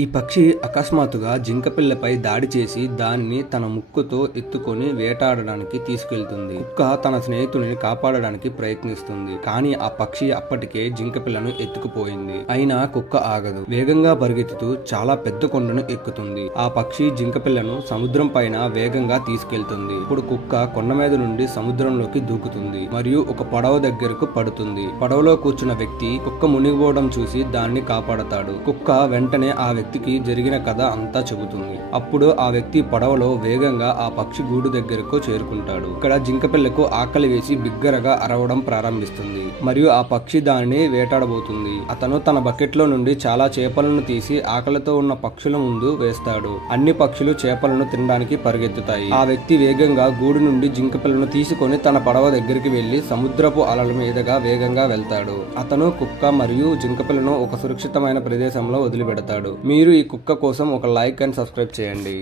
ఈ పక్షి అకస్మాత్తుగా జింకపిల్లపై దాడి చేసి దానిని తన ముక్కుతో ఎత్తుకొని వేటాడడానికి తీసుకెళ్తుంది. కుక్క తన స్నేహితుడిని కాపాడడానికి ప్రయత్నిస్తుంది, కానీ ఆ పక్షి అప్పటికే జింకపిల్లను ఎత్తుకుపోయింది. అయినా కుక్క ఆగదు. వేగంగా పరిగెత్తుతూ చాలా పెద్ద కొండను ఎక్కుతుంది. ఆ పక్షి జింకపిల్లను సముద్రం పైన వేగంగా తీసుకెళ్తుంది. ఇప్పుడు కుక్క కొండ మీద నుండి సముద్రంలోకి దూకుతుంది మరియు ఒక పడవ దగ్గరకు పడుతుంది. పడవలో కూర్చున్న వ్యక్తి కుక్క మునిగిపోవడం చూసి దాన్ని కాపాడతాడు. కుక్క వెంటనే ఆ వ్యక్తికి జరిగిన కథ అంతా చెబుతుంది. అప్పుడు ఆ వ్యక్తి పడవలో వేగంగా ఆ పక్షి గూడు దగ్గరకు చేరుకుంటాడు. ఇక్కడ జింకపిల్లకు ఆకలి వేసి బిగ్గరగా అరవడం ప్రారంభిస్తుంది మరియు ఆ పక్షి దానిని వేటాడబోతుంది. అతను తన బకెట్ లో నుండి చాలా చేపలను తీసి ఆకలితో ఉన్న పక్షుల ముందు వేస్తాడు. అన్ని పక్షులు చేపలను తినడానికి పరిగెత్తుతాయి. ఆ వ్యక్తి వేగంగా గూడు నుండి జింకపిల్లను తీసుకొని తన పడవ దగ్గరికి వెళ్లి సముద్రపు అలల మీదుగా వేగంగా వెళ్తాడు. అతను కుక్క మరియు జింకపిల్లను ఒక సురక్షితమైన ప్రదేశంలో వదిలిపెడతాడు. మీరు ఈ కుక్క కోసం ఒక లైక్ అండ్ సబ్స్క్రైబ్ చేయండి.